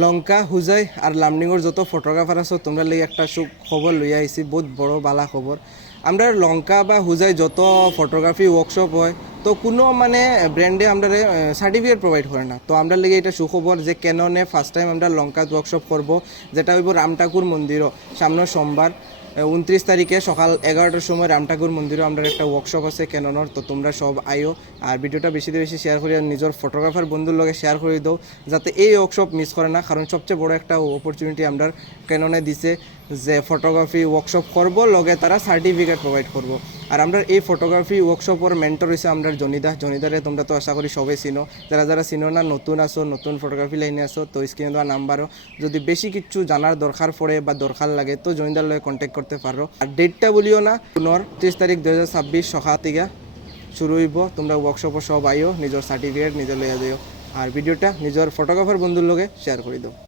লঙ্কা হুজাই আর লামডিংর যত ফটোগ্রাফার আছো তোমরা লাগি একটা খবর লইয়া আইছি, বহুত বড় বালা খবর। আমরা লঙ্কা বা হুজাই যত ফটোগ্রাফি ওয়ার্কশপ হয় তো কোনো মানে ব্র্যান্ডে আমরা সার্টিফিকেট প্রোভাইড করে না। তো আমরা লেগে এটা সুখবর যে ক্যাননে ফার্স্ট টাইম আমরা লঙ্কা ওয়ার্কশপ করব, যেটা হইব রাম ঠাকুর মন্দিরও সামনের সোমবার 29 তারিখে সকাল 11টার সময় রাম ঠাকুর মন্দিরও আমরা একটা ওয়ার্কশপ আছে ক্যাননের। তো তোমরা সব আইও আর ভিডিওটা বেশি বেশি শেয়ার করি আর নিজের ফটোগ্রাফার বন্ধুর লগে শেয়ার করে দাও যাতে এই ওয়ার্কশপ মিস করে না, কারণ সবচেয়ে বড় একটা অপরচুনিটি আমরা ক্যাননে দিছে যে ফটোগ্রাফি ওয়ার্কশপ করব, লগে তারা সার্টিফিকেট প্রোভাইড করব। আর আমরা এই ফটোগ্রাফি ওয়ার্কশপের মেন্টর হয়েছে আমরা জনিদারে তোমরা তো আশা করি সবাই চিনো, যারা যারা চিনো না নতুন আসো, নতুন ফটোগ্রাফি লাইনে আসো, তো স্ক্রিনে দেওয়া নাম্বারও যদি বেশি কিছু জানার দরকার পড়ে বা দরকার লাগে তো জনিদার লগে কন্ট্যাক্ট করতে পারো। আর ডেটটা বলিও না, 29 তারিখ 2026 সকাল থেকে শুরু হইব। তোমরা ওয়ার্কশপও সব আইও, নিজের সার্টিফিকেট নিজে লইয়া যাইও আর ভিডিওটা নিজের ফটোগ্রাফার বন্ধুর লগে শেয়ার করে দাও।